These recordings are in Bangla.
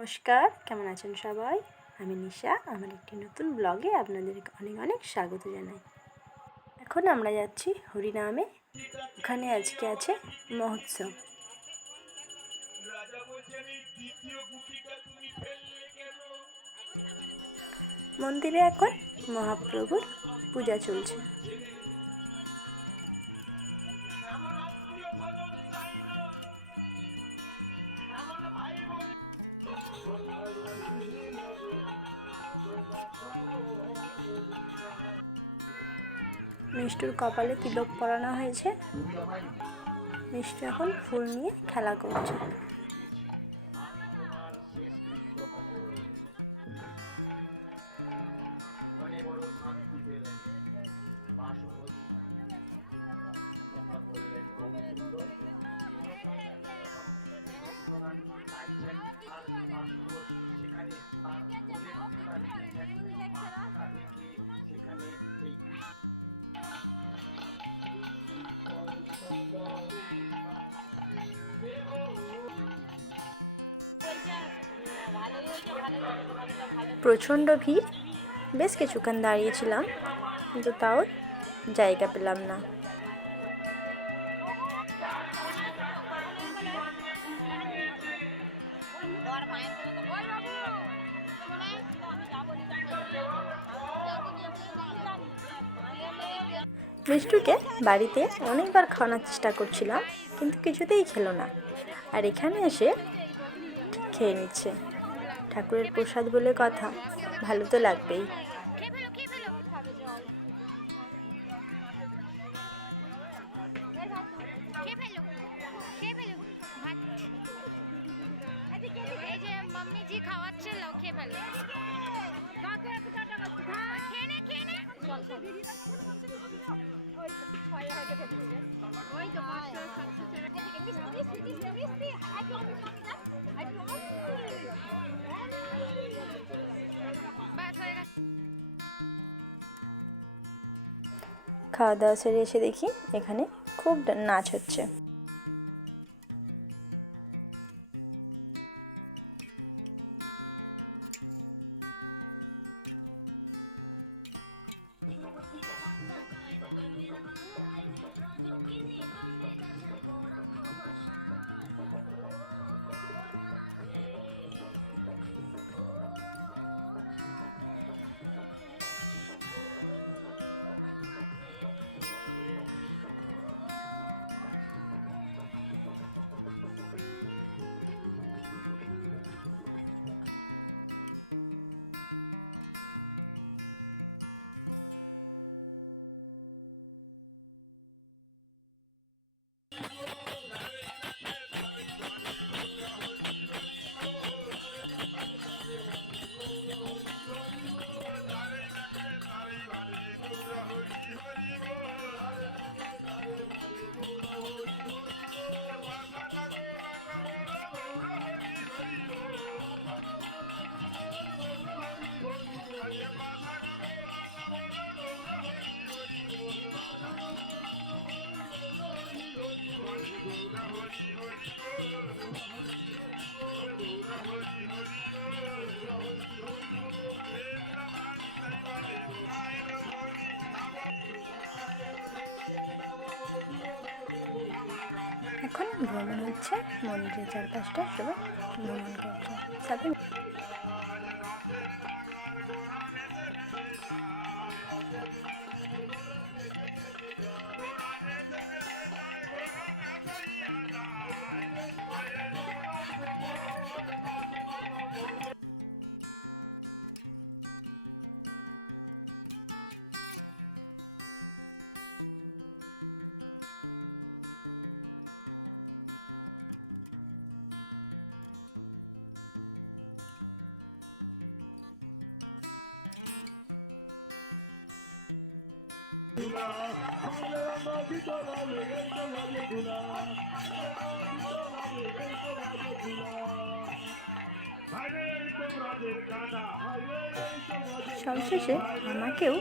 নমস্কার, কেমন আছেন সবাই? আমি নিশা। আমার একটি নতুন ব্লগে আপনাদেরকে অনেক অনেক স্বাগত জানাই। এখন আমরা যাচ্ছি হরিনামে। ওখানে আজকে আছে মহোৎসব। মন্দিরে এখন মহাপ্রভুর পূজা চলছে। মিষ্টুর কপালে তিলক পরানো হয়েছে। মিষ্টু এখন ফুল নিয়ে খেলা করছে। প্রচণ্ড ভিড়। বেশ কিছুক্ষণ দাঁড়িয়েছিলাম, কিন্তু তাও জায়গা পেলাম না। মিষ্টুকে বাড়িতে অনেকবার খাওয়ানোর চেষ্টা করছিলাম, কিন্তু কিছুতেই খেলো না। আর এখানে এসে ঠিক খেয়ে নিচ্ছে। ঠাকুরের প্রসাদ বলে কথা, ভালো তো লাগবেই। খাওয়া দাওয়া সেরে এসে দেখি এখানে খুব নাচ হচ্ছে। এখন ভ্রমণ হচ্ছে, মন্দিরের চারপাশটা সবাই ভ্রমণ করছে। সাথে সবশেষে আমাকেও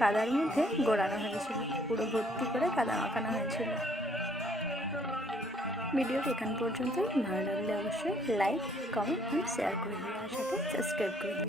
কাদার মধ্যে গোড়ানো হয়েছিল, পুরো ভর্তি করে কাদা মাখানো হয়েছিল। ভিডিওর এখান পর্যন্তই। ভালো লাগলে অবশ্যই লাইক, কমেন্ট অ্যান্ড শেয়ার করে দিও, আর সাথে সাবস্ক্রাইব করে দিও।